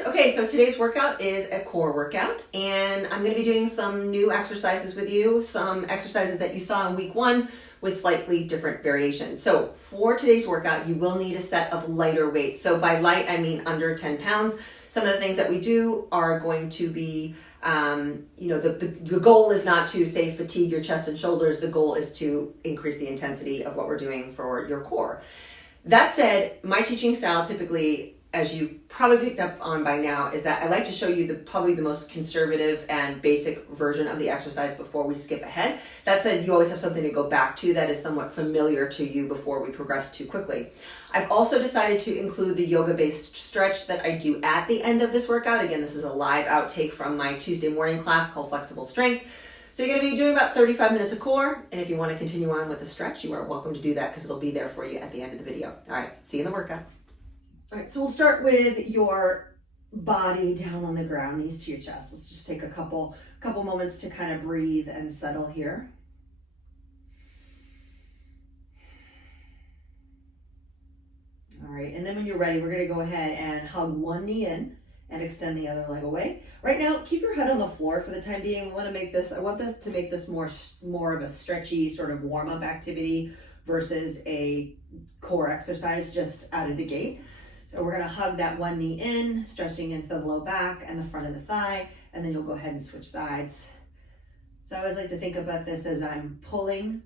friends. Okay, so today's workout is a core workout, and I'm going to be doing some new exercises with you, some exercises that you saw in week 1 with slightly different variations. So for today's workout, you will need a set of lighter weights. So by light, I mean under 10 pounds. Some of the things that we do are going to be, the goal is not to, say, fatigue your chest and shoulders. The goal is to increase the intensity of what we're doing for your core. That said, my teaching style typically, as you probably picked up on by now, is that I like to show you probably the most conservative and basic version of the exercise before we skip ahead. That said, you always have something to go back to that is somewhat familiar to you before we progress too quickly. I've also decided to include the yoga-based stretch that I do at the end of this workout. Again, this is a live outtake from my Tuesday morning class called Flexible Strength. So you're going to be doing about 35 minutes of core, and if you want to continue on with the stretch, you are welcome to do that because it'll be there for you at the end of the video. All right, see you in the workout. All right, so we'll start with your body down on the ground, knees to your chest. Let's just take a couple moments to kind of breathe and settle here. All right, and then when you're ready, we're going to go ahead and hug one knee in and extend the other leg away. Right now, keep your head on the floor for the time being. I want this to make this more of a stretchy sort of warm-up activity versus a core exercise just out of the gate. So we're gonna hug that one knee in, stretching into the low back and the front of the thigh, and then you'll go ahead and switch sides. So I always like to think about this as I'm pulling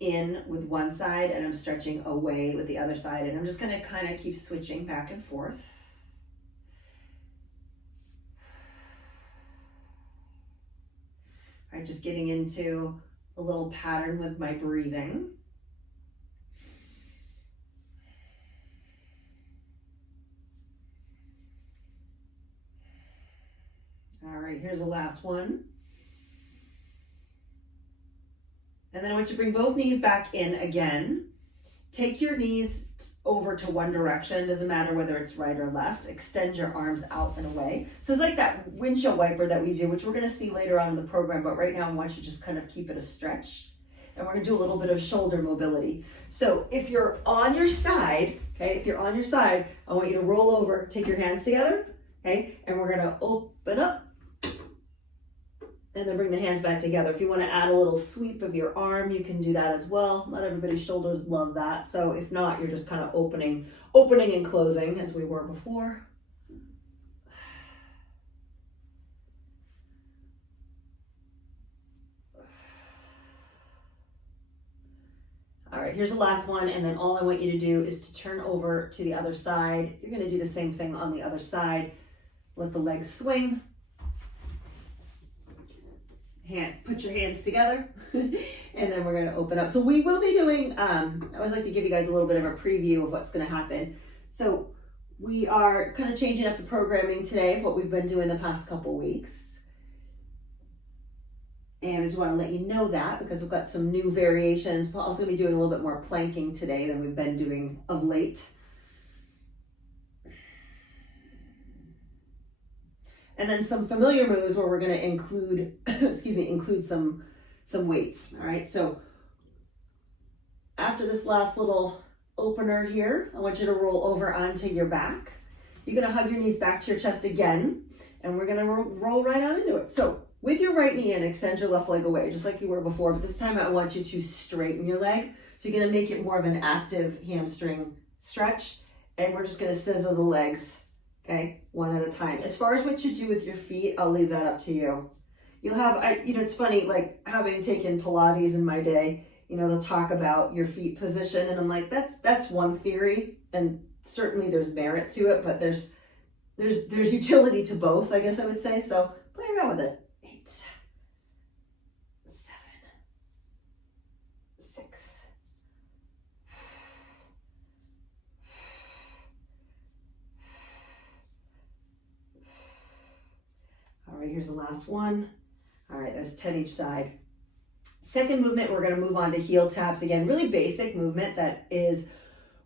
in with one side and I'm stretching away with the other side, and I'm just gonna kind of keep switching back and forth. All right, just getting into a little pattern with my breathing. All right, here's the last one. And then I want you to bring both knees back in again. Take your knees over to one direction, doesn't matter whether it's right or left. Extend your arms out and away. So it's like that windshield wiper that we do, which we're gonna see later on in the program, but right now I want you to just kind of keep it a stretch. And we're gonna do a little bit of shoulder mobility. So if you're on your side, okay, I want you to roll over, take your hands together, okay, and we're gonna open up, and then bring the hands back together. If you want to add a little sweep of your arm, you can do that as well. Not everybody's shoulders love that. So if not, you're just kind of opening and closing as we were before. All right, here's the last one. And then all I want you to do is to turn over to the other side. You're going to do the same thing on the other side. Let the legs swing. Put your hands together, and then we're going to open up. So we will be doing, I always like to give you guys a little bit of a preview of what's going to happen. So we are kind of changing up the programming today of what we've been doing the past couple weeks. And I just want to let you know that because we've got some new variations. We're also going to be doing a little bit more planking today than we've been doing of late. And then some familiar moves where we're going to include, include some weights. All right. So after this last little opener here, I want you to roll over onto your back. You're going to hug your knees back to your chest again, and we're going to roll right on into it. So with your right knee in, extend your left leg away, just like you were before. But this time I want you to straighten your leg. So you're going to make it more of an active hamstring stretch, and we're just going to scissor the legs. Okay, one at a time. As far as what you do with your feet, I'll leave that up to you. You'll have, it's funny, like having taken Pilates in my day, they'll talk about your feet position, and I'm like, that's one theory, and certainly there's merit to it, but there's utility to both, I guess I would say. So play around with it. 8, 7, 6. All right, here's the last one. All right, that's 10 each side. Second movement, we're going to move on to heel taps. Again, really basic movement that is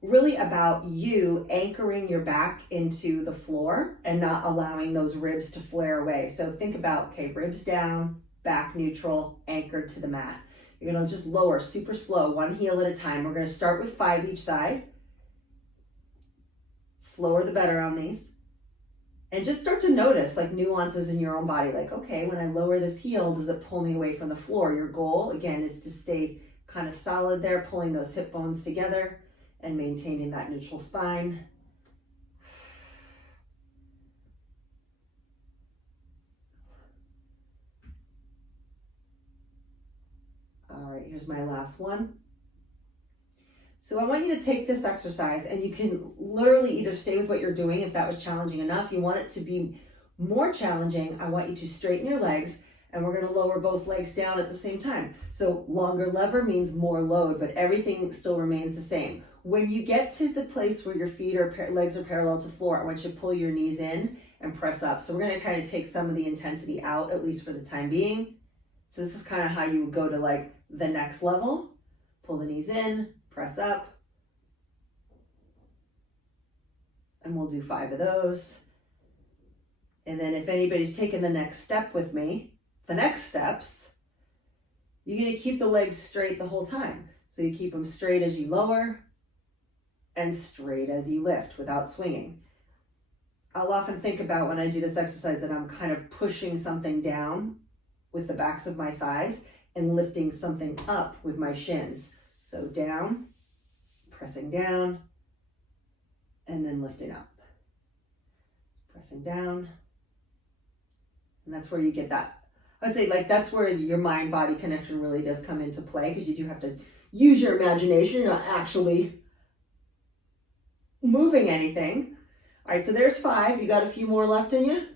really about you anchoring your back into the floor and not allowing those ribs to flare away. So think about, okay, ribs down, back neutral, anchored to the mat. You're going to just lower super slow, one heel at a time. We're going to start with 5 each side. Slower the better on these. And just start to notice like nuances in your own body. Like, okay, when I lower this heel, does it pull me away from the floor? Your goal, again, is to stay kind of solid there, pulling those hip bones together and maintaining that neutral spine. All right, here's my last one. So I want you to take this exercise, and you can literally either stay with what you're doing if that was challenging enough. You want it to be more challenging, I want you to straighten your legs, and we're going to lower both legs down at the same time. So longer lever means more load, but everything still remains the same. When you get to the place where your feet or legs are parallel to the floor, I want you to pull your knees in and press up. So we're going to kind of take some of the intensity out, at least for the time being. So this is kind of how you would go to like the next level. Pull the knees in, press up. And we'll do 5 of those. And then if anybody's taking the next step with me, the next steps, you're going to keep the legs straight the whole time. So you keep them straight as you lower and straight as you lift without swinging. I'll often think about when I do this exercise that I'm kind of pushing something down with the backs of my thighs and lifting something up with my shins. So down, pressing down, and then lifting up. Pressing down. And that's where you get that. I would say like that's where your mind-body connection really does come into play, because you do have to use your imagination. You're not actually moving anything. All right, so there's 5. You got a few more left in you?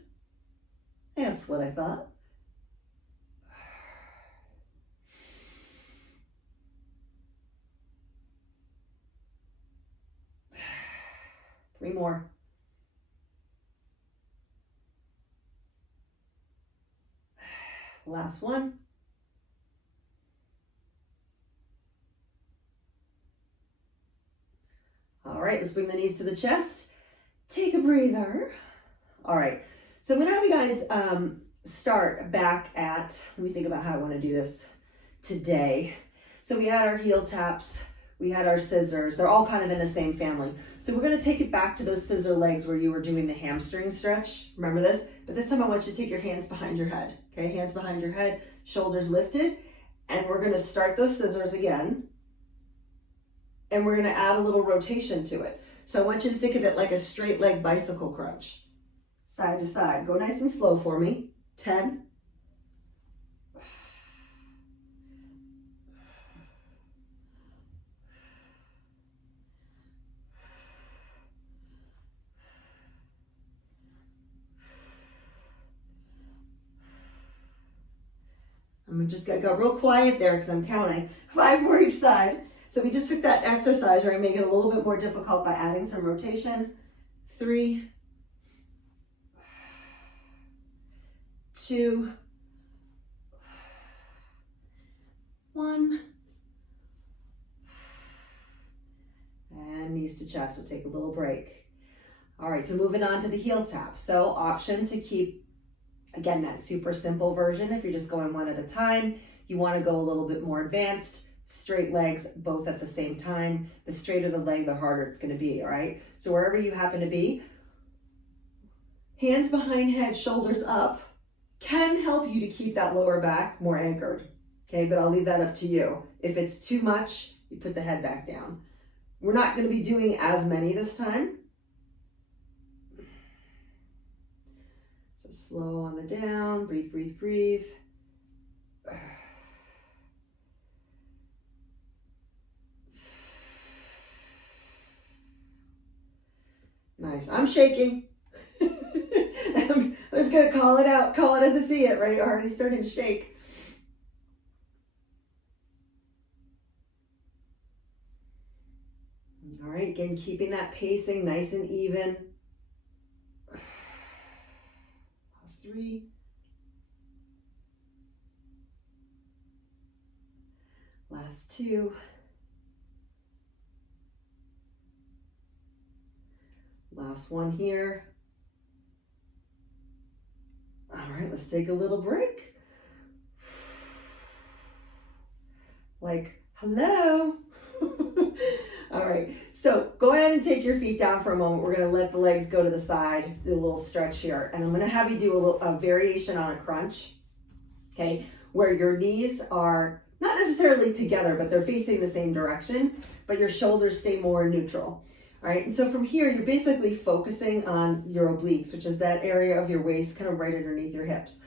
That's what I thought. Three more. Last one. All right, let's bring the knees to the chest. Take a breather. All right, so I'm gonna have you guys start back at, let me think about how I wanna do this today. So we had our heel taps, we had our scissors. They're all kind of in the same family. So we're gonna take it back to those scissor legs where you were doing the hamstring stretch. Remember this? But this time I want you to take your hands behind your head. Okay, hands behind your head, shoulders lifted. And we're gonna start those scissors again. And we're gonna add a little rotation to it. So I want you to think of it like a straight leg bicycle crunch. Side to side. Go nice and slow for me. 10. I'm just gonna go real quiet there because I'm counting. 5 more each side. So we just took that exercise, right, and make it a little bit more difficult by adding some rotation. 3, 2, 1. And knees to chest. We'll take a little break. All right, so moving on to the heel tap. So option to keep, again, that super simple version. If you're just going one at a time, you want to go a little bit more advanced. Straight legs, both at the same time. The straighter the leg, the harder it's going to be, all right? So wherever you happen to be, hands behind head, shoulders up, can help you to keep that lower back more anchored, okay? But I'll leave that up to you. If it's too much, you put the head back down. We're not going to be doing as many this time. So slow on the down, breathe, breathe, breathe. Nice. I'm shaking. I'm just going to call it out. Call it as I see it, right? Already starting to shake. All right. Again, keeping that pacing nice and even. Last 3. Last 2. Last one here. All right, let's take a little break. Like, hello. All right, so go ahead and take your feet down for a moment. We're gonna let the legs go to the side, do a little stretch here. And I'm gonna have you do a variation on a crunch, okay? Where your knees are not necessarily together, but they're facing the same direction, but your shoulders stay more neutral. All right, and so from here, you're basically focusing on your obliques, which is that area of your waist kind of right underneath your hips.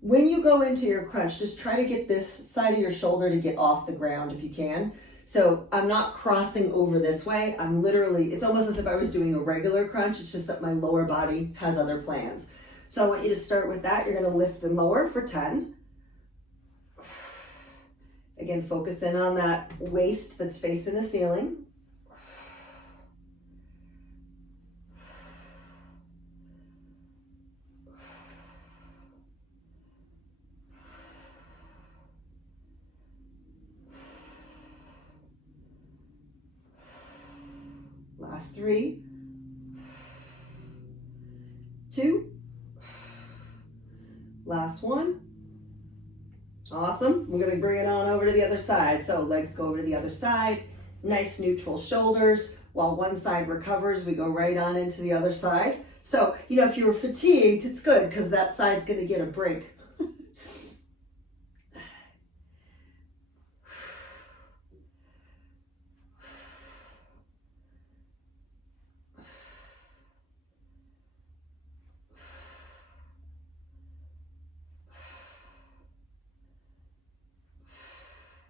When you go into your crunch, just try to get this side of your shoulder to get off the ground if you can. So I'm not crossing over this way. I'm literally, it's almost as if I was doing a regular crunch. It's just that my lower body has other plans. So I want you to start with that. You're gonna lift and lower for 10. Again, focus in on that waist that's facing the ceiling. Last 3, 2, last 1. Awesome. We're going to bring it on over to the other side. So legs go over to the other side, nice neutral shoulders. While one side recovers, we go right on into the other side. So, you know, if you were fatigued, it's good because that side's going to get a break.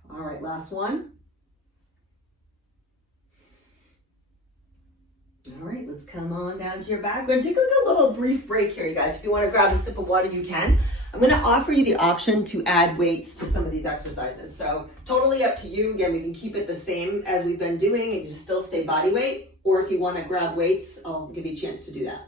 All right, last one. All right, let's come on down to your back. We're gonna take a little brief break here, you guys. If you wanna grab a sip of water, you can. I'm gonna offer you the option to add weights to some of these exercises. So totally up to you. Again, we can keep it the same as we've been doing and just still stay body weight. Or if you wanna grab weights, I'll give you a chance to do that.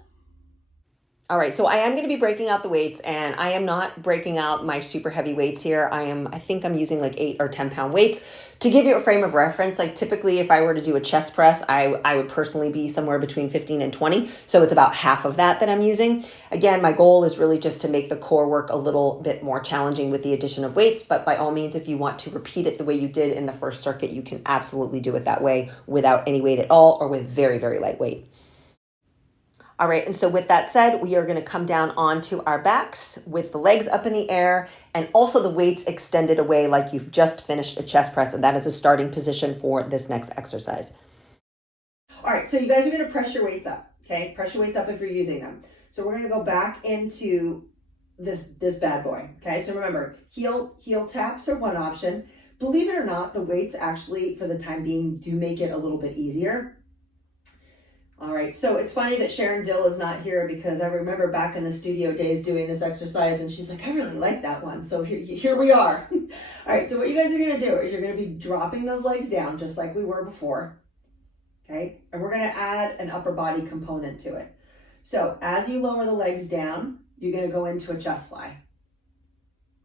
All right, so I am going to be breaking out the weights, and I am not breaking out my super heavy weights here. I think I'm using like 8 or 10 pound weights. To give you a frame of reference, like typically if I were to do a chest press, I would personally be somewhere between 15 and 20. So it's about half of that I'm using. Again, my goal is really just to make the core work a little bit more challenging with the addition of weights. But by all means, if you want to repeat it the way you did in the first circuit, you can absolutely do it that way without any weight at all or with very, very light weight. All right, and so with that said, we are going to come down onto our backs with the legs up in the air and also the weights extended away like you've just finished a chest press, and that is a starting position for this next exercise. All right, so you guys are going to press your weights up, okay? Press your weights up if you're using them. So we're going to go back into this bad boy, okay? So remember, heel taps are one option. Believe it or not, the weights actually, for the time being, do make it a little bit easier. All right, so it's funny that Sharon Dill is not here because I remember back in the studio days doing this exercise and she's like, I really like that one. So here we are. All right, so what you guys are gonna do is you're gonna be dropping those legs down just like we were before, okay? And we're gonna add an upper body component to it. So as you lower the legs down, you're gonna go into a chest fly,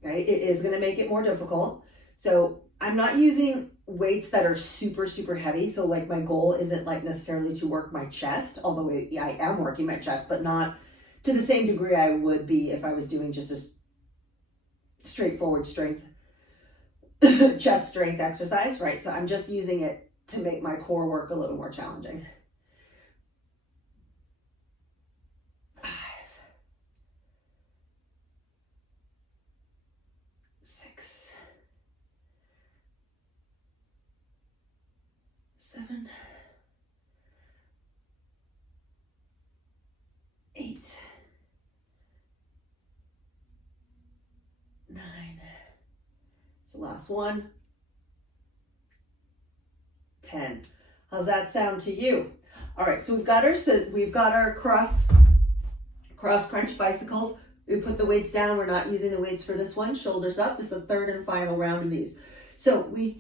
okay? It is gonna make it more difficult. So I'm not using weights that are super, super heavy. So like my goal isn't like necessarily to work my chest, although I am working my chest, but not to the same degree I would be if I was doing just a straightforward strength, chest strength exercise, right? So I'm just using it to make my core work a little more challenging. 5, 6, 7, 8, 9. It's the last one. 10. How's that sound to you? All right, so we've got our cross crunch bicycles. We put the weights down. We're not using the weights for this one. Shoulders up. This is the third and final round of these. So we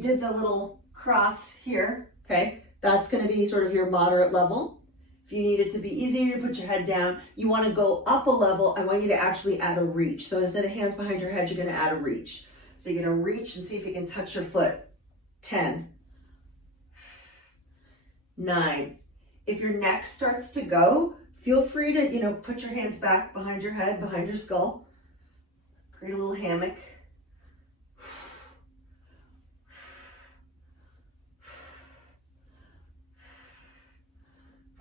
did the little cross here, okay? That's gonna be sort of your moderate level. If you need it to be easier to put your head down, you wanna go up a level. I want you to actually add a reach. So instead of hands behind your head, you're gonna add a reach. So you're gonna reach and see if you can touch your foot. 10, 9. If your neck starts to go, feel free to, put your hands back behind your head, behind your skull. Create a little hammock.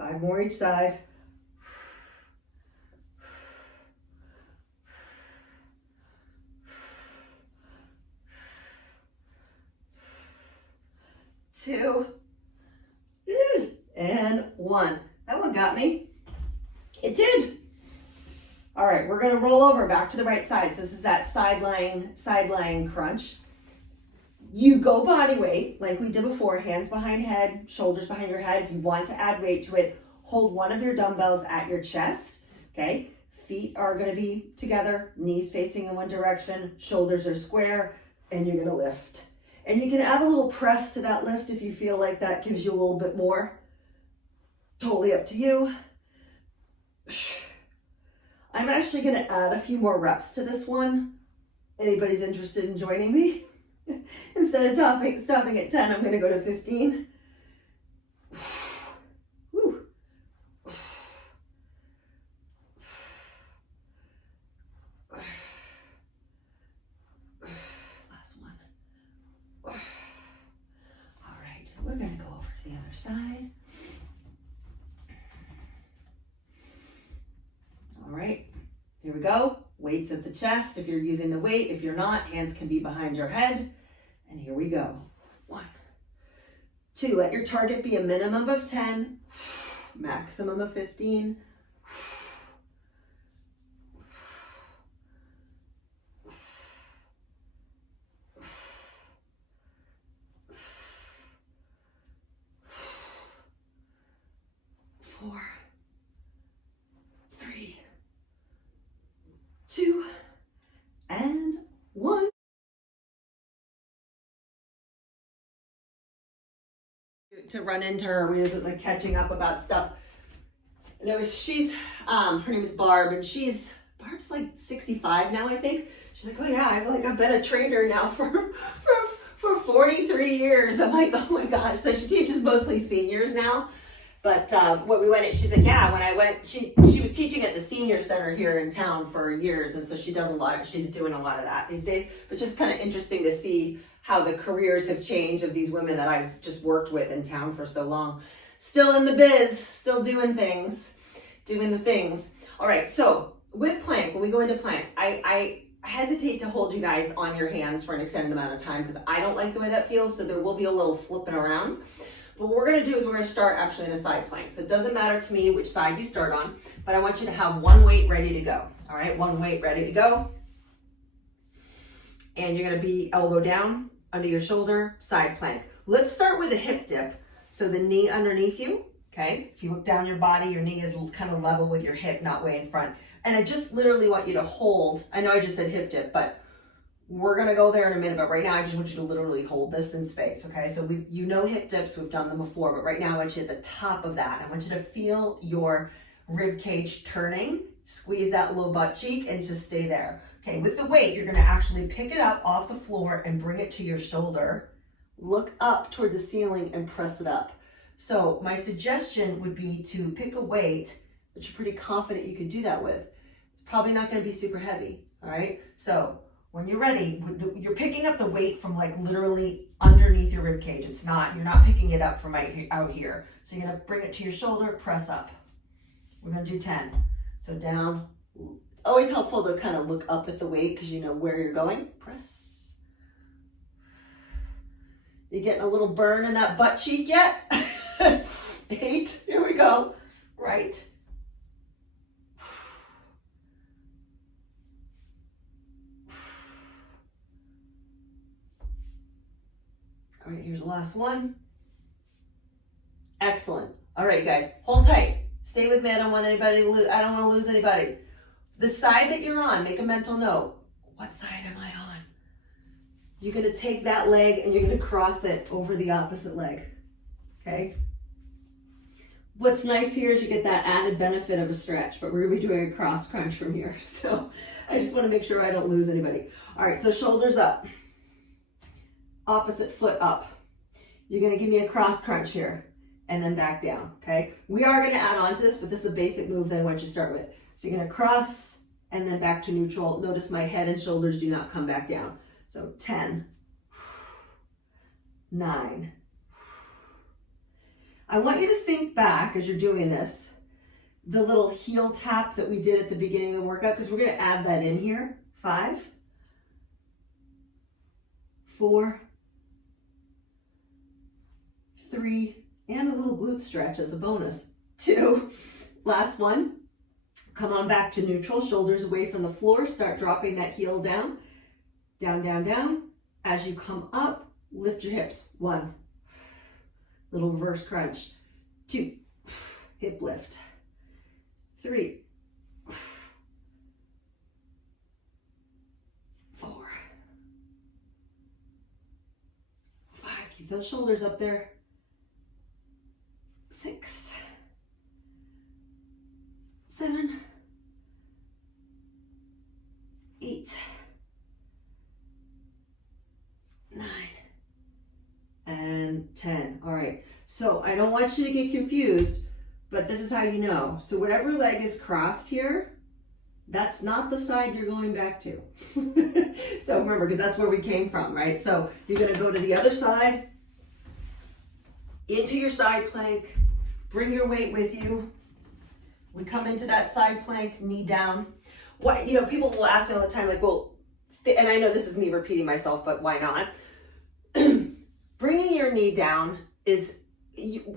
5 more each side. 2, and 1. That one got me. It did. All right, we're gonna roll over back to the right side. So this is that side lying crunch. You go body weight like we did before, hands behind head, shoulders behind your head. If you want to add weight to it, hold one of your dumbbells at your chest, okay? Feet are gonna be together, knees facing in one direction, shoulders are square, and you're gonna lift. And you can add a little press to that lift if you feel like that gives you a little bit more. Totally up to you. I'm actually gonna add a few more reps to this one. Anybody's interested in joining me? Instead of stopping at 10, I'm gonna go to 15. Woo. Last one. All right, we're gonna go over to the other side. All right, here we go. Weights at the chest if you're using the weight. If you're not, hands can be behind your head. And here we go. 1, 2, let your target be a minimum of 10, maximum of 15. 4, 3, 2, and 1. To run into her, we was like catching up about stuff, and her name is Barb, and Barb's like 65 now, I think. She's like, oh yeah, I've been a trainer now for 43 years. I'm like, oh my gosh. So she teaches mostly seniors now. But when we went, she's like, yeah, when I went, she was teaching at the senior center here in town for years, and so she's doing a lot of that these days. But just kind of interesting to see how the careers have changed of these women that I've just worked with in town for so long. Still in the biz, still doing the things. All right, so with plank, when we go into plank, I hesitate to hold you guys on your hands for an extended amount of time because I don't like the way that feels, so there will be a little flipping around. But what we're gonna do is we're gonna start actually in a side plank. So it doesn't matter to me which side you start on, but I want you to have one weight ready to go. All right, one weight ready to go. And you're gonna be elbow down, under your shoulder, side plank. Let's start with a hip dip. So the knee underneath you, okay? If you look down your body, your knee is kind of level with your hip, not way in front. And I just literally want you to hold, I know I just said hip dip, but we're gonna go there in a minute, but right now I just want you to literally hold this in space, okay? So you know hip dips, we've done them before, but right now I want you at the top of that. I want you to feel your rib cage turning, squeeze that low butt cheek, and just stay there. Okay, with the weight, you're gonna actually pick it up off the floor and bring it to your shoulder. Look up toward the ceiling and press it up. So my suggestion would be to pick a weight that you're pretty confident you could do that with. It's probably not gonna be super heavy, all right? So when you're ready, you're picking up the weight from like literally underneath your rib cage. You're not picking it up from out here. So you're gonna bring it to your shoulder, press up. We're gonna do 10. So down. Always helpful to kind of look up at the weight because you know where you're going. Press. You getting a little burn in that butt cheek yet? 8, here we go. Right. All right, here's the last one. Excellent. All right, guys, hold tight. Stay with me. I don't want to lose anybody. The side that you're on, make a mental note. What side am I on? You're gonna take that leg and you're gonna cross it over the opposite leg, okay? What's nice here is you get that added benefit of a stretch, but we're gonna be doing a cross crunch from here. So I just wanna make sure I don't lose anybody. All right, so shoulders up, opposite foot up. You're gonna give me a cross crunch here and then back down, okay? We are gonna add on to this, but this is a basic move that I want you to start with. So you're gonna cross and then back to neutral. Notice my head and shoulders do not come back down. So 10, 9. I want you to think back as you're doing this, the little heel tap that we did at the beginning of the workout, because we're going to add that in here. 5, 4, 3, and a little glute stretch as a bonus. 2, last one. Come on back to neutral, shoulders away from the floor. Start dropping that heel down, down, down, down. As you come up, lift your hips. 1, little reverse crunch. 2, hip lift. 3, 4, 5, keep those shoulders up there. 6, 7, 8, 9, and 10. All right, so I don't want you to get confused, but this is how you know. So whatever leg is crossed here, that's not the side you're going back to. So remember, because that's where we came from, right? So you're gonna go to the other side, into your side plank, bring your weight with you. We come into that side plank, knee down. What, people will ask me all the time, like, well, and I know this is me repeating myself, but why not? Bringing your knee down is,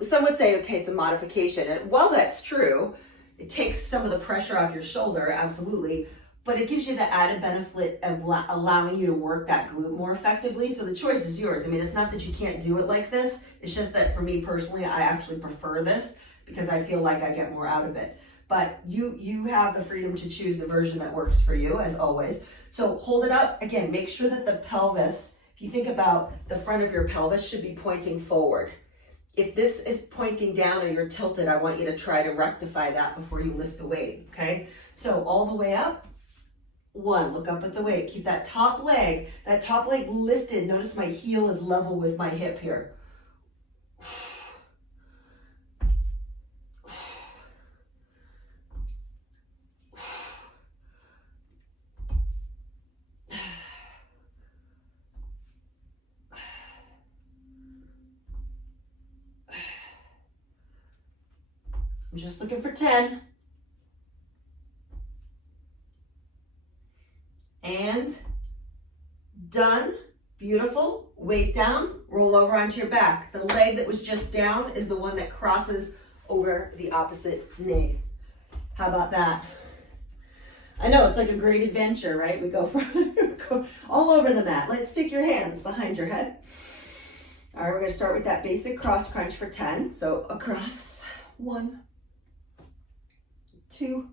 some would say, okay, it's a modification. And while that's true, it takes some of the pressure off your shoulder, absolutely, but it gives you the added benefit of allowing you to work that glute more effectively. So the choice is yours. I mean, it's not that you can't do it like this. It's just that for me personally, I actually prefer this because I feel like I get more out of it. But you have the freedom to choose the version that works for you, as always. So hold it up. Again, make sure that the pelvis, if you think about the front of your pelvis, should be pointing forward. If this is pointing down or you're tilted, I want you to try to rectify that before you lift the weight, okay? So all the way up. 1, look up at the weight. Keep that top leg lifted. Notice my heel is level with my hip here. I'm just looking for 10. And done. Beautiful. Weight down. Roll over onto your back. The leg that was just down is the one that crosses over the opposite knee. How about that? I know it's like a great adventure, right? We go go all over the mat. Let's stick your hands behind your head. All right, we're going to start with that basic cross crunch for 10. So across. 1, 2,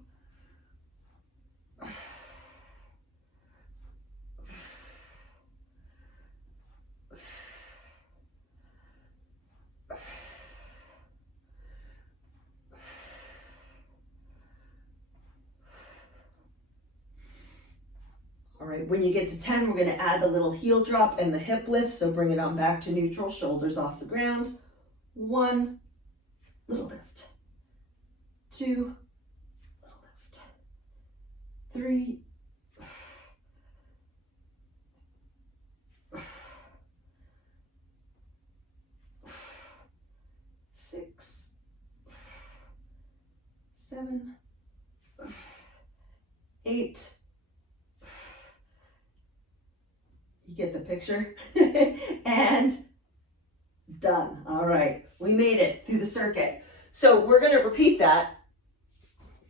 'All right, when you get to 10, we're going to add the little heel drop and the hip lift. So bring it on back to neutral, shoulders off the ground. 1, little lift. 2, little lift. 3, 6, 7, 8. You get the picture? And done. All right, we made it through the circuit. So we're going to repeat that.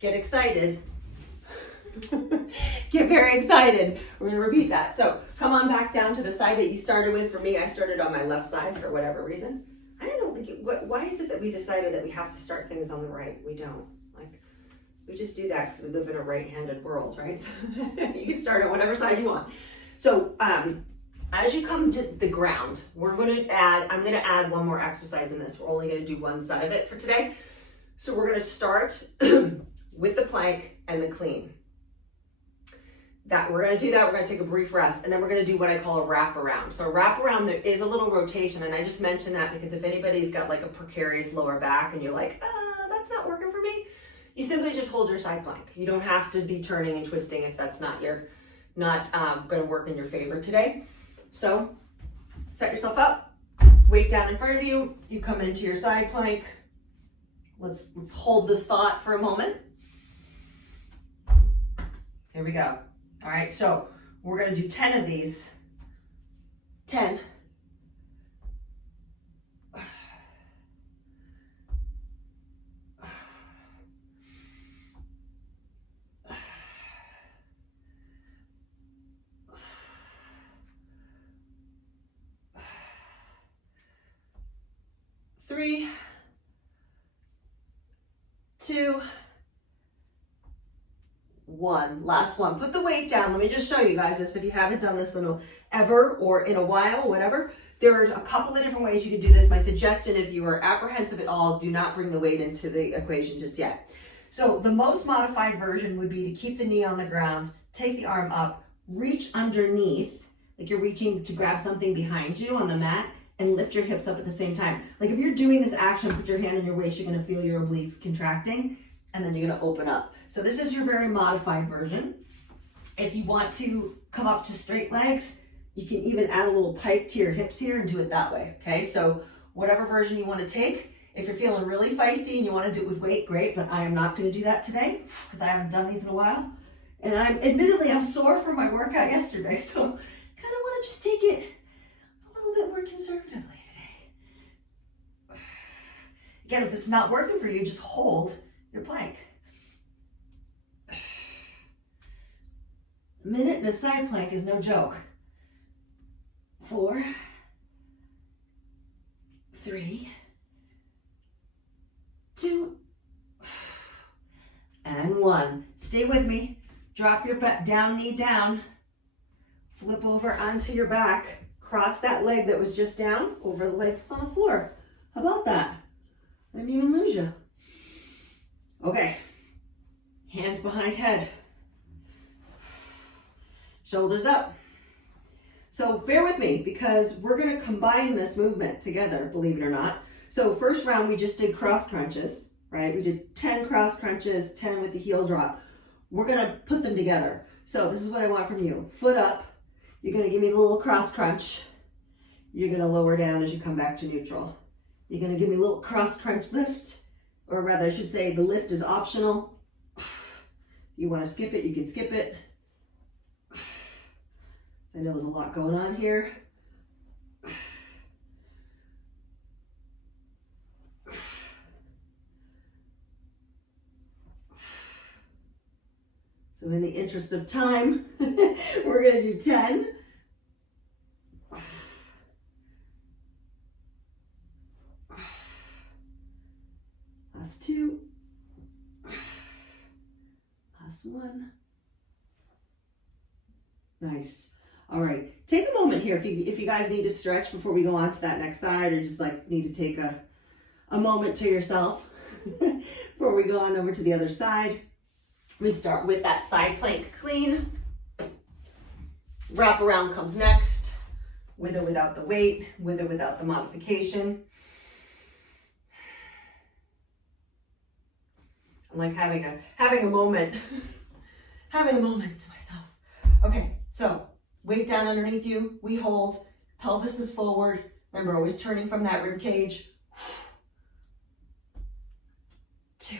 Get excited. Get very excited. We're going to repeat that. So come on back down to the side that you started with. For me, I started on my left side for whatever reason. I don't know, why is it that we decided that we have to start things on the right? We don't. We just do that because we live in a right-handed world, right? You can start on whatever side you want. So as you come to the ground, I'm going to add one more exercise in this. We're only going to do one side of it for today. So we're going to start with the plank and the clean. We're going to do that. We're going to take a brief rest, and then we're going to do what I call a wrap around. So a wrap around, there is a little rotation, and I just mentioned that because if anybody's got like a precarious lower back and you're like, that's not working for me, you simply just hold your side plank. You don't have to be turning and twisting if that's not going to work in your favor today. So set yourself up, weight down in front of you, you come into your side plank. Let's hold this thought for a moment. Here we go. All right, so we're gonna do 10 of these. 10. Three, 2, 1. Last one. Put the weight down. Let me just show you guys this if you haven't done this ever or in a while, whatever. There are a couple of different ways you can do this. My suggestion, if you are apprehensive at all, do not bring the weight into the equation just yet. So the most modified version would be to keep the knee on the ground, take the arm up, reach underneath, like you're reaching to grab something behind you on the mat, and lift your hips up at the same time. Like if you're doing this action, put your hand on your waist, you're gonna feel your obliques contracting, and then you're gonna open up. So this is your very modified version. If you want to come up to straight legs, you can even add a little pike to your hips here and do it that way, okay? So whatever version you wanna take. If you're feeling really feisty and you wanna do it with weight, great, but I am not gonna do that today because I haven't done these in a while. And I'm sore from my workout yesterday, so kinda wanna just take it a little bit more conservatively today. Again, if this is not working for you, just hold your plank. A minute in a side plank is no joke. 4, 3, 2, and 1. Stay with me. Drop your down knee down. Flip over onto your back. Cross that leg that was just down over the leg that's on the floor. How about that? I didn't even lose you. Okay. Hands behind head. Shoulders up. So bear with me because we're going to combine this movement together, believe it or not. So first round we just did cross crunches, right? We did 10 cross crunches, 10 with the heel drop. We're going to put them together. So this is what I want from you. Foot up. You're going to give me a little cross crunch. You're going to lower down as you come back to neutral. You're going to give me a little cross crunch lift, or rather I should say the lift is optional. You want to skip it, you can skip it. I know there's a lot going on here. So in the interest of time, we're going to do 10. Last 2. Last 1. Nice. All right. Take a moment here if you guys need to stretch before we go on to that next side, or just like need to take a moment to yourself before we go on over to the other side. We start with that side plank clean. Wrap around comes next, with or without the weight, with or without the modification. I'm like having a moment, having a moment to myself. Okay, so weight down underneath you, we hold, pelvis is forward. Remember, always turning from that rib cage. 2,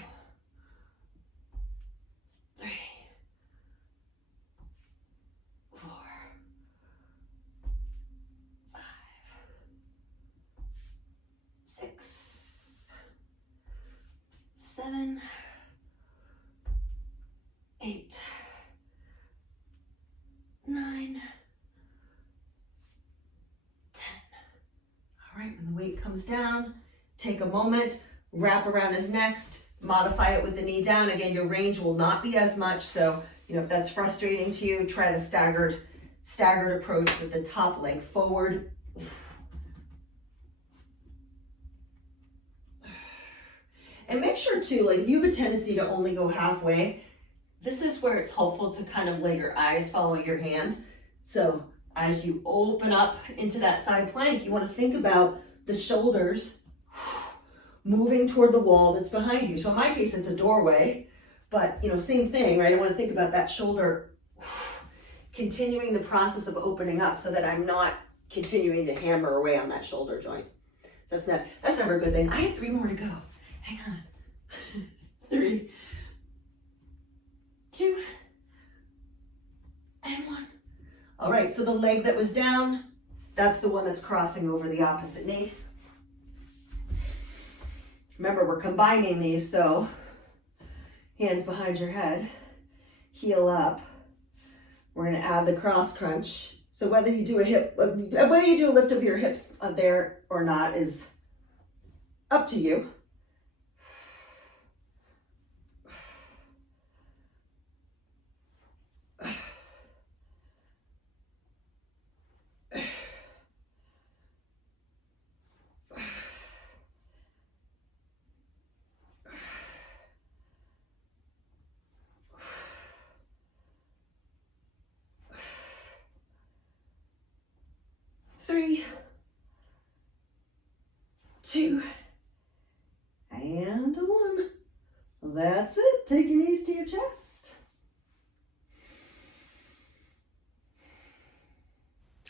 3, 4, 5, 6, 7, 8, 9, 10. All right, when the weight comes down, take a moment. Wrap around is next. Modify it with the knee down. Again, your range will not be as much, so if that's frustrating to you, try the staggered approach with the top leg forward. And make sure too, like if you have a tendency to only go halfway, this is where it's helpful to kind of let your eyes follow your hand. So as you open up into that side plank, you want to think about the shoulders moving toward the wall that's behind you. So in my case, it's a doorway, but same thing, right? I want to think about that shoulder continuing the process of opening up so that I'm not continuing to hammer away on that shoulder joint. That's never a good thing. I had 3 more to go. Hang on. 3, 2, and 1. All right, so the leg that was down, that's the one that's crossing over the opposite knee. Remember, we're combining these, so hands behind your head, heel up. We're gonna add the cross crunch. So whether you do a lift of your hips there or not is up to you. Three, 2, and 1. That's it. Take your knees to your chest.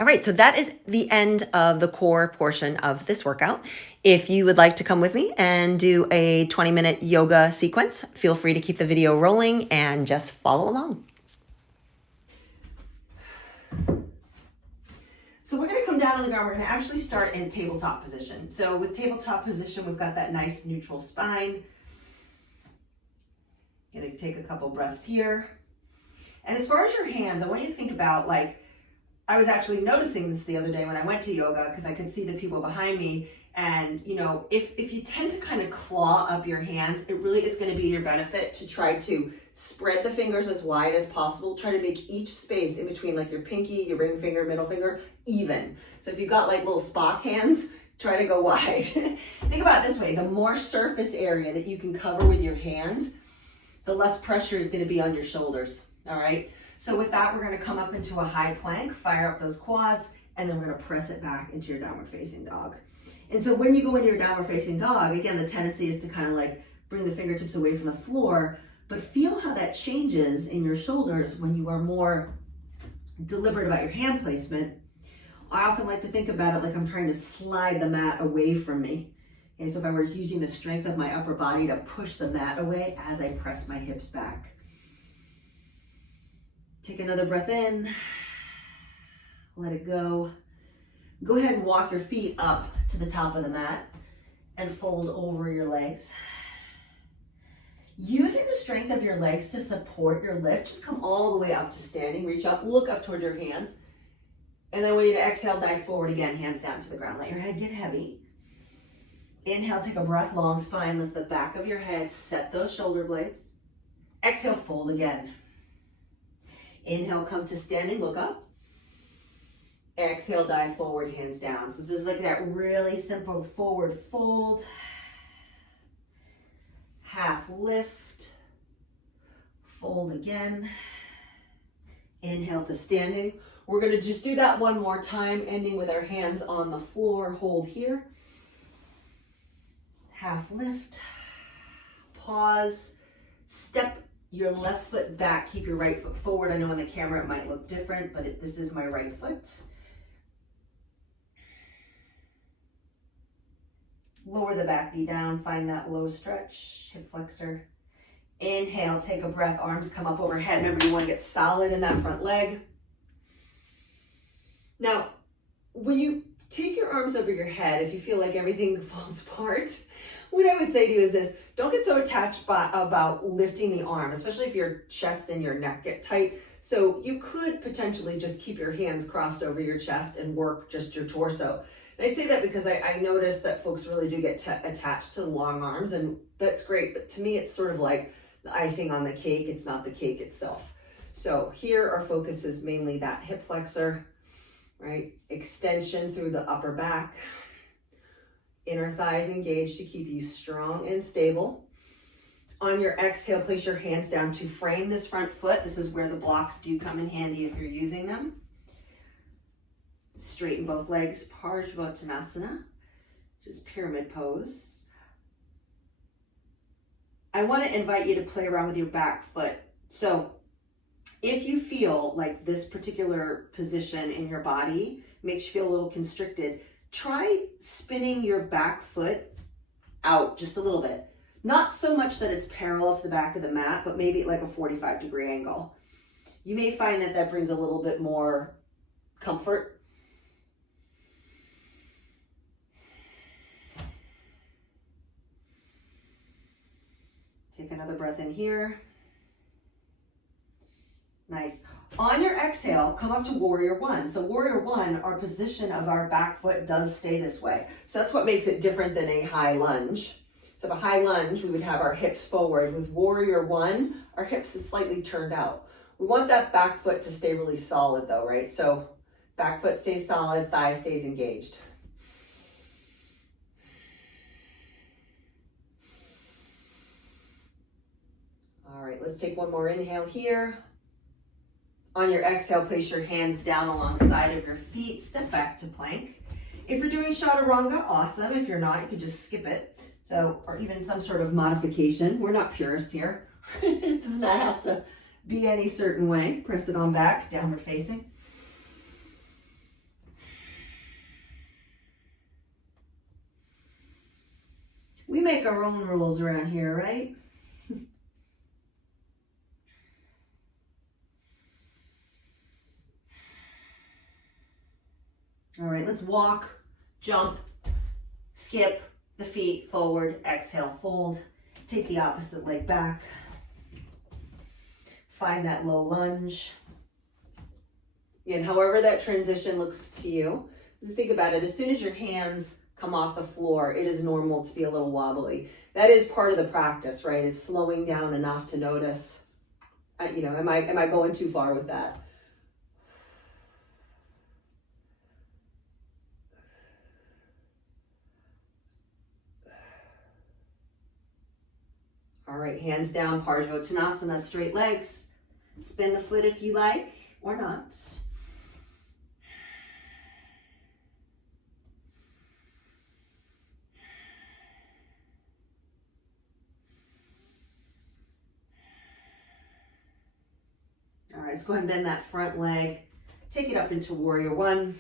All right, so that is the end of the core portion of this workout. If you would like to come with me and do a 20-minute yoga sequence, feel free to keep the video rolling and just follow along. So we're going to come down on the ground. We're going to actually start in tabletop position. So with tabletop position, we've got that nice neutral spine. Going to take a couple breaths here. And as far as your hands, I want you to think about, like, I was actually noticing this the other day when I went to yoga because I could see the people behind me. And, you know, if you tend to kind of claw up your hands, it really is going to be your benefit to try to spread the fingers as wide as possible. Try to make each space in between, like your pinky, your ring finger, middle finger, even. So if you've got like little Spock hands, try to go wide. Think about it this way. The more surface area that you can cover with your hands, the less pressure is going to be on your shoulders. All right. So with that, we're going to come up into a high plank, fire up those quads, and then we're going to press it back into your downward facing dog. And so when you go into your downward facing dog, again, the tendency is to kind of like bring the fingertips away from the floor, but feel how that changes in your shoulders when you are more deliberate about your hand placement. I often like to think about it like I'm trying to slide the mat away from me. Okay, so if I were using the strength of my upper body to push the mat away as I press my hips back. Take another breath in, let it go. Go ahead and walk your feet up to the top of the mat and fold over your legs. Using the strength of your legs to support your lift, just come all the way up to standing, reach up, look up toward your hands. And then I want you to exhale, dive forward again, hands down to the ground. Let your head get heavy. Inhale, take a breath, long spine, lift the back of your head, set those shoulder blades. Exhale, fold again. Inhale, come to standing, look up. Exhale, dive forward, hands down. So this is like that really simple forward fold. Half lift. Fold again. Inhale to standing. We're going to just do that one more time, ending with our hands on the floor. Hold here. Half lift. Pause. Step your left foot back. Keep your right foot forward. I know on the camera it might look different, but this is my right foot. Lower the back knee down. Find that low stretch. Hip flexor. Inhale, take a breath. Arms come up overhead. Remember, you want to get solid in that front leg. Now, when you take your arms over your head, if you feel like everything falls apart, what I would say to you is this: don't get so attached about lifting the arm, especially if your chest and your neck get tight. So you could potentially just keep your hands crossed over your chest and work just your torso. And I say that because I notice that folks really do get attached to the long arms, and that's great. But to me, it's sort of like the icing on the cake. It's not the cake itself. So here our focus is mainly that hip flexor, right? Extension through the upper back. Inner thighs engaged to keep you strong and stable. On your exhale, place your hands down to frame this front foot. This is where the blocks do come in handy if you're using them. Straighten both legs, Parsvottanasana, which is pyramid pose. I want to invite you to play around with your back foot. So if you feel like this particular position in your body makes you feel a little constricted, Try spinning your back foot out just a little bit. Not so much that it's parallel to the back of the mat, but maybe like a 45-degree angle. You may find that that brings a little bit more comfort. Take another breath in here. Nice. On your exhale, come up to warrior one. So warrior one, our position of our back foot does stay this way. So that's what makes it different than a high lunge. So if a high lunge, we would have our hips forward. With warrior one, our hips is slightly turned out. We want that back foot to stay really solid though, right? So back foot stays solid, thigh stays engaged. All right, let's take one more inhale here. On your exhale, place your hands down alongside of your feet. Step back to plank. If you're doing chaturanga, awesome. If you're not, you could just skip it. So, or even some sort of modification. We're not purists here. It does not have to be any certain way. Press it on back, downward facing. We make our own rules around here, right? All right, let's walk, jump, skip the feet forward, exhale, fold. Take the opposite leg back. Find that low lunge. And however that transition looks to you, think about it. As soon as your hands come off the floor, it is normal to be a little wobbly. That is part of the practice, right? It's slowing down enough to notice, am I going too far with that? All right, hands down, Parsvottanasana, straight legs. Spin the foot if you like, or not. All right, let's go ahead and bend that front leg. Take it up into warrior one.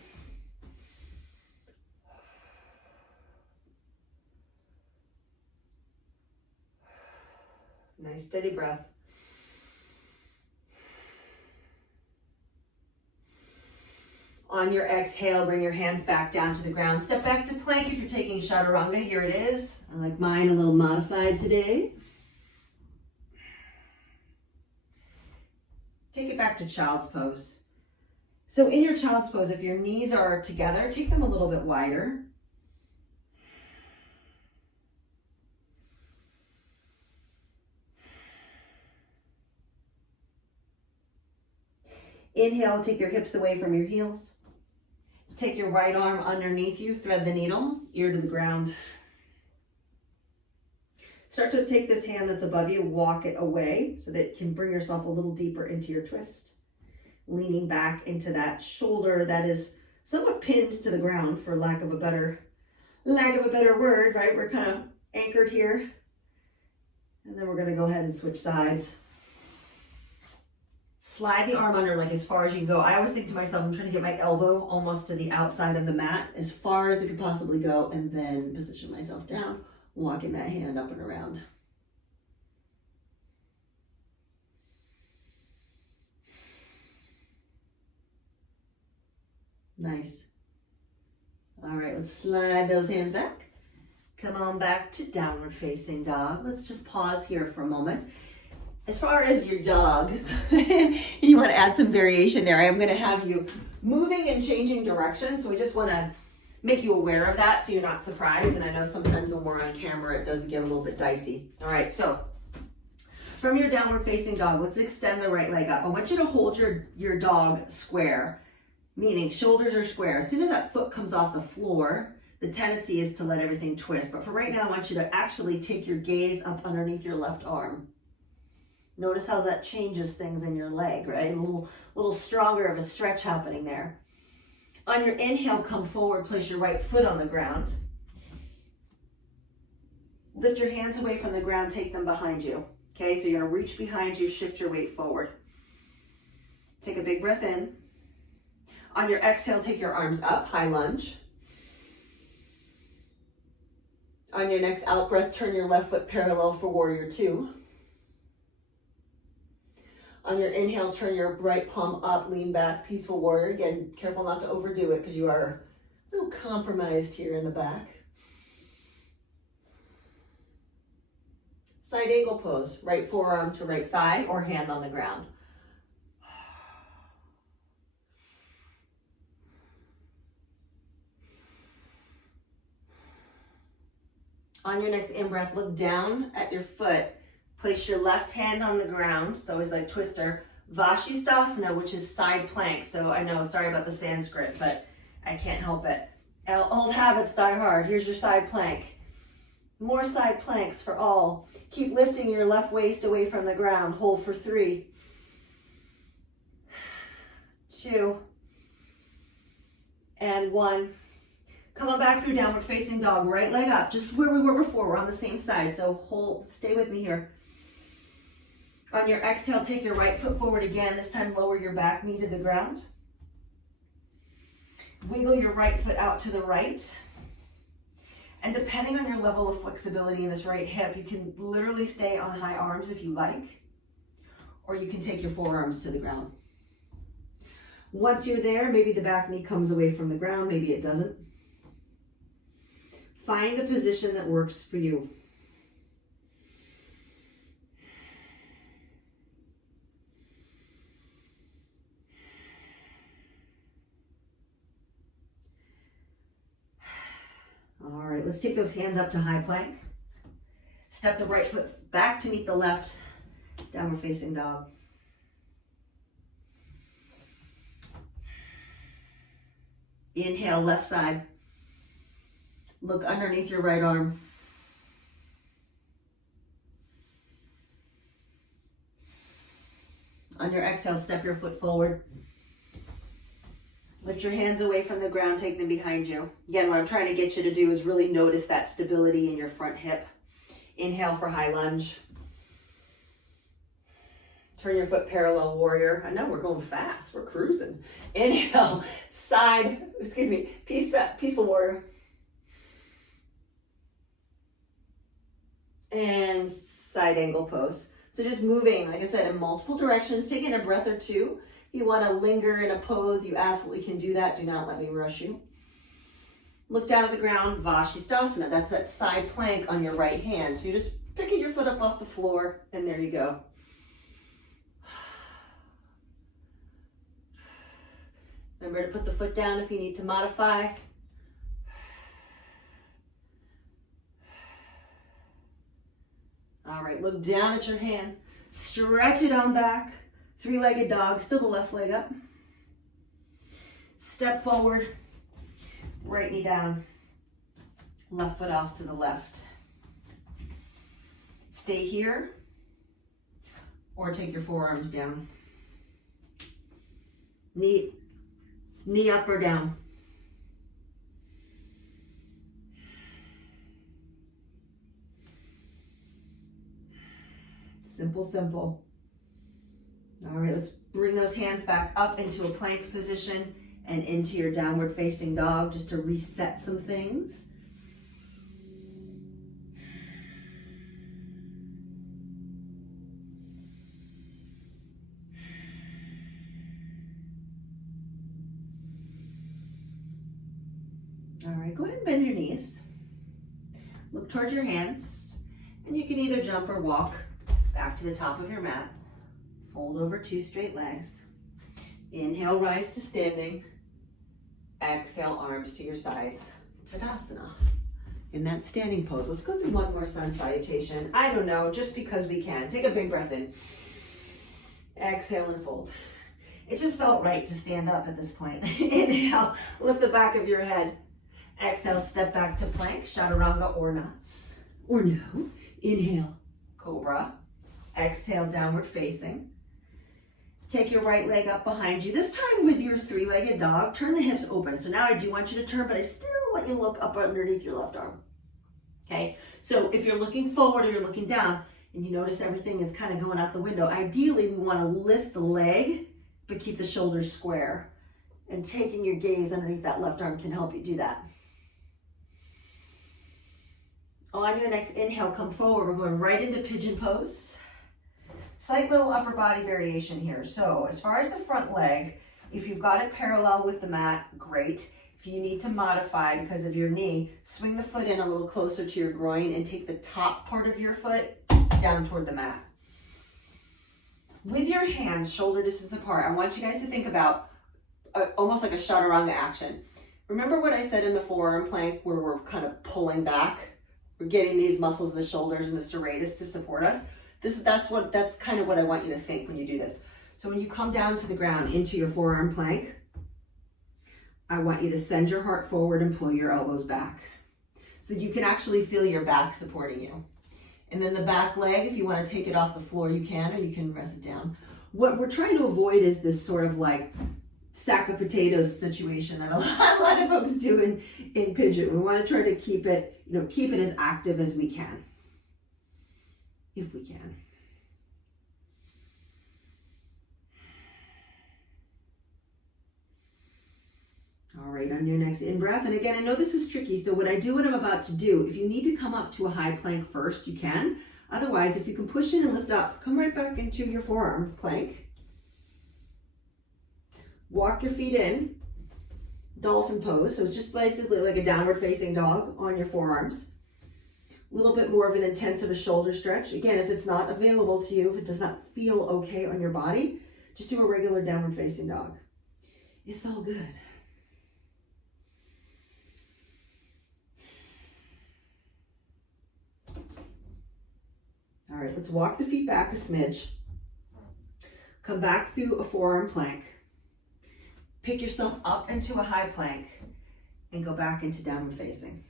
Nice steady breath. On your exhale, bring your hands back down to the ground. Step back to plank if you're taking chaturanga. Here it is. I like mine a little modified today. Take it back to child's pose. So in your child's pose, if your knees are together, take them a little bit wider. Inhale, take your hips away from your heels. Take your right arm underneath you, thread the needle, ear to the ground. Start to take this hand that's above you, walk it away so that you can bring yourself a little deeper into your twist. Leaning back into that shoulder that is somewhat pinned to the ground, for lack of a better word, right? We're kind of anchored here. And then we're going to go ahead and switch sides. Slide the arm under like as far as you can go. I always think to myself, I'm trying to get my elbow almost to the outside of the mat, as far as it could possibly go, and then position myself down, walking that hand up and around. Nice. All right, let's slide those hands back. Come on back to downward facing dog. Let's just pause here for a moment. As far as your dog, you want to add some variation there. I'm going to have you moving and changing direction. So we just want to make you aware of that so you're not surprised. And I know sometimes when we're on camera, it does get a little bit dicey. All right, so from your downward facing dog, let's extend the right leg up. I want you to hold your dog square, meaning shoulders are square. As soon as that foot comes off the floor, the tendency is to let everything twist. But for right now, I want you to actually take your gaze up underneath your left arm. Notice how that changes things in your leg, right? A little stronger of a stretch happening there. On your inhale, come forward, place your right foot on the ground. Lift your hands away from the ground, take them behind you. Okay, so you're gonna reach behind you, shift your weight forward. Take a big breath in. On your exhale, take your arms up, high lunge. On your next out breath, turn your left foot parallel for warrior two. On your inhale, turn your right palm up, lean back, peaceful warrior. Again, careful not to overdo it because you are a little compromised here in the back. Side angle pose, right forearm to right thigh or hand on the ground. On your next in-breath, look down at your foot. Place your left hand on the ground. It's always like twister. Vashisthasana, which is side plank. So I know, sorry about the Sanskrit, but I can't help it. Old habits die hard. Here's your side plank. More side planks for all. Keep lifting your left waist away from the ground. Hold for 3, 2, and 1. Come on back through downward facing dog. Right leg up, just where we were before. We're on the same side, so hold, stay with me here. On your exhale, take your right foot forward again. This time lower your back knee to the ground. Wiggle your right foot out to the right. And depending on your level of flexibility in this right hip, you can literally stay on high arms if you like, or you can take your forearms to the ground. Once you're there, maybe the back knee comes away from the ground, maybe it doesn't. Find the position that works for you. All right, let's take those hands up to high plank. Step the right foot back to meet the left, downward facing dog. Inhale, left side. Look underneath your right arm. On your exhale, step your foot forward. Lift your hands away from the ground, take them behind you. Again, what I'm trying to get you to do is really notice that stability in your front hip. Inhale for high lunge. Turn your foot parallel warrior. I know we're going fast, we're cruising. Inhale, peaceful warrior. And side angle pose. So just moving, like I said, in multiple directions, taking a breath or two. You want to linger in a pose, you absolutely can do that. Do not let me rush you. Look down at the ground, Vashisthasana. That's that side plank on your right hand. So you're just picking your foot up off the floor, and there you go. Remember to put the foot down if you need to modify. All right, look down at your hand. Stretch it on back. 3-legged dog, still the left leg up. Step forward, right knee down, left foot off to the left. Stay here, or take your forearms down. Knee up or down. Simple, simple. All right, let's bring those hands back up into a plank position and into your downward facing dog just to reset some things. All right, go ahead and bend your knees. Look towards your hands, and you can either jump or walk back to the top of your mat. Fold over 2 straight legs. Inhale, rise to standing. Exhale, arms to your sides. Tadasana. In that standing pose. Let's go through one more sun salutation. I don't know, just because we can. Take a big breath in. Exhale and fold. It just felt right to stand up at this point. Inhale, lift the back of your head. Exhale, step back to plank, chaturanga or not. Or no. Inhale, cobra. Exhale, downward facing. Take your right leg up behind you. This time with your 3-legged dog, turn the hips open. So now I do want you to turn, but I still want you to look up underneath your left arm. Okay, so if you're looking forward or you're looking down and you notice everything is kind of going out the window, ideally we want to lift the leg, but keep the shoulders square. And taking your gaze underneath that left arm can help you do that. On your next inhale, come forward. We're going right into pigeon pose. Slight little upper body variation here. So as far as the front leg, if you've got it parallel with the mat, great. If you need to modify because of your knee, swing the foot in a little closer to your groin and take the top part of your foot down toward the mat. With your hands shoulder distance apart, I want you guys to think about almost like a chaturanga action. Remember what I said in the forearm plank where we're kind of pulling back? We're getting these muscles in the shoulders and the serratus to support us. That's kind of what I want you to think when you do this. So when you come down to the ground into your forearm plank, I want you to send your heart forward and pull your elbows back so that you can actually feel your back supporting you. And then the back leg, if you want to take it off the floor, you can, or you can rest it down. What we're trying to avoid is this sort of like sack of potatoes situation that a lot of folks do in pigeon. We want to try to keep it as active as we can, if we can. All right, on your next in-breath, and again, I know this is tricky, so what I'm about to do, if you need to come up to a high plank first, you can. Otherwise, if you can push in and lift up, come right back into your forearm plank. Walk your feet in, dolphin pose, so it's just basically like a downward facing dog on your forearms. A little bit more of an intense of a shoulder stretch. Again, if it's not available to you, if it does not feel okay on your body, just do a regular downward facing dog. It's all good. All right, let's walk the feet back a smidge. Come back through a forearm plank. Pick yourself up into a high plank and go back into downward facing.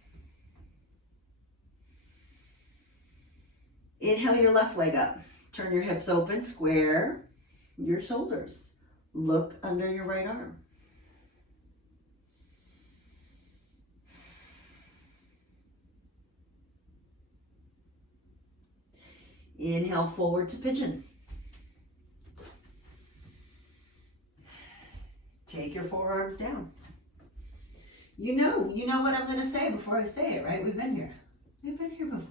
Inhale your left leg up. Turn your hips open, square your shoulders. Look under your right arm. Inhale forward to pigeon. Take your forearms down. You know what I'm going to say before I say it, right? We've been here. We've been here before.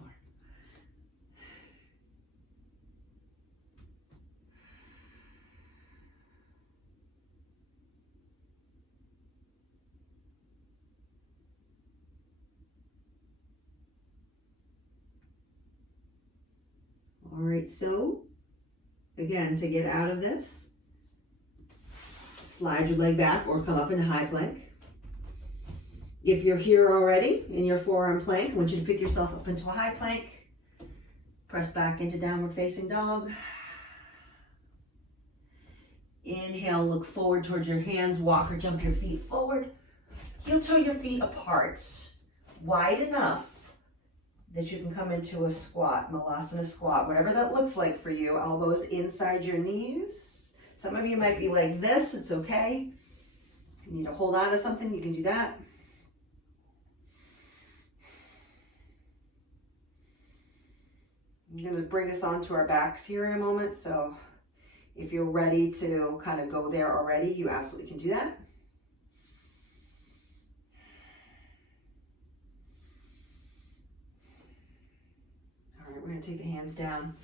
All right, so again, to get out of this, slide your leg back or come up into high plank. If you're here already in your forearm plank, I want you to pick yourself up into a high plank. Press back into downward facing dog. Inhale, look forward towards your hands, walk or jump your feet forward. Heel toe your feet apart, wide enough that you can come into a squat, malasana squat, whatever that looks like for you. Elbows inside your knees. Some of you might be like this, it's okay. If you need to hold on to something, you can do that. I'm going to bring us onto our backs here in a moment, so if you're ready to kind of go there already, you absolutely can do that. All right, we're going to take the hands down,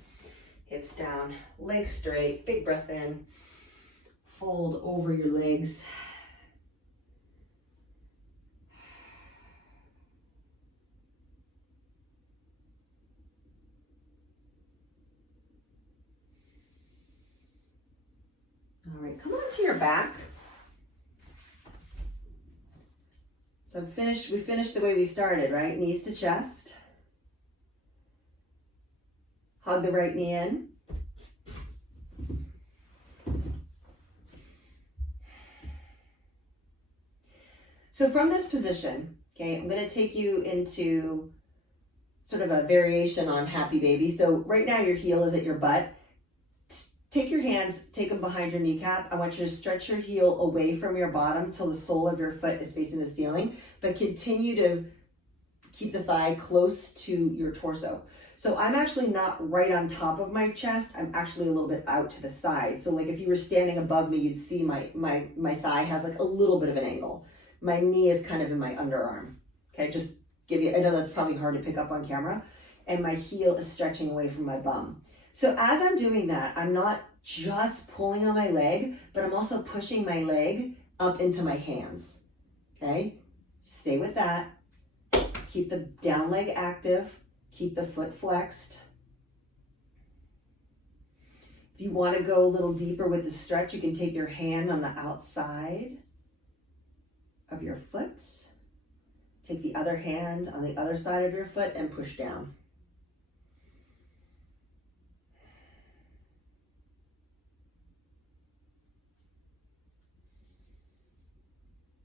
hips down, legs straight, big breath in, fold over your legs. All right, come on to your back. So we finished the way we started, right? Knees to chest. Hug the right knee in. So from this position, okay, I'm going to take you into sort of a variation on happy baby. So right now your heel is at your butt. Take your hands, take them behind your kneecap. I want you to stretch your heel away from your bottom till the sole of your foot is facing the ceiling, but continue to keep the thigh close to your torso. So I'm actually not right on top of my chest. I'm actually a little bit out to the side. So like if you were standing above me, you'd see my thigh has like a little bit of an angle. My knee is kind of in my underarm. Okay, just give you, I know that's probably hard to pick up on camera, and my heel is stretching away from my bum. So as I'm doing that, I'm not just pulling on my leg, but I'm also pushing my leg up into my hands, okay? Stay with that. Keep the down leg active, keep the foot flexed. If you want to go a little deeper with the stretch, you can take your hand on the outside of your foot. Take the other hand on the other side of your foot and push down.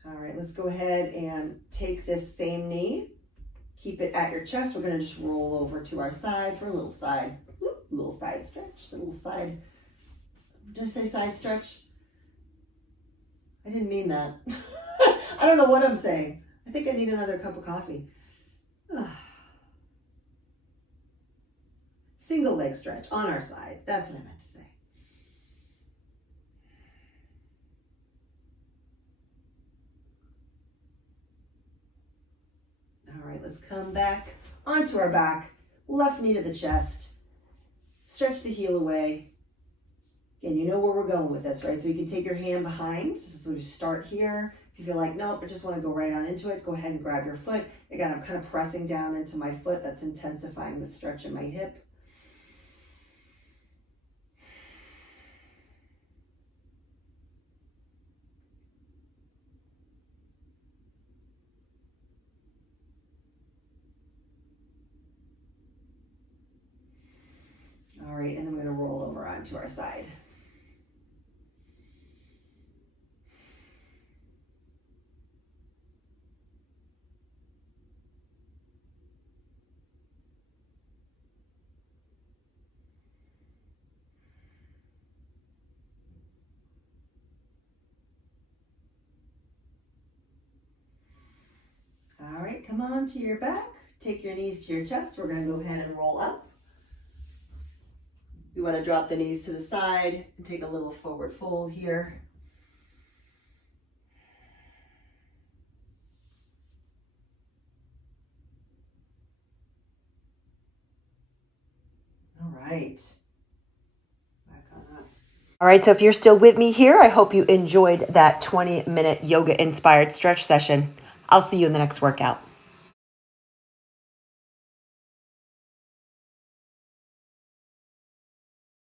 All right, let's go ahead and take this same knee. Keep it at your chest. We're going to just roll over to our side for a little side stretch. A little side. Did I say side stretch? I didn't mean that. I don't know what I'm saying. I think I need another cup of coffee. Single leg stretch on our side. That's what I meant to say. All right, let's come back onto our back. Left knee to the chest. Stretch the heel away. Again, you know where we're going with this, right? So you can take your hand behind. So we start here. If you feel like, nope, I just want to go right on into it, go ahead and grab your foot. Again, I'm kind of pressing down into my foot. That's intensifying the stretch in my hip. All right, and then we're going to roll over onto our side. All right, come on to your back. Take your knees to your chest. We're going to go ahead and roll up. You want to drop the knees to the side and take a little forward fold here. All right. Back on up. All right, so if you're still with me here, I hope you enjoyed that 20-minute yoga-inspired stretch session. I'll see you in the next workout.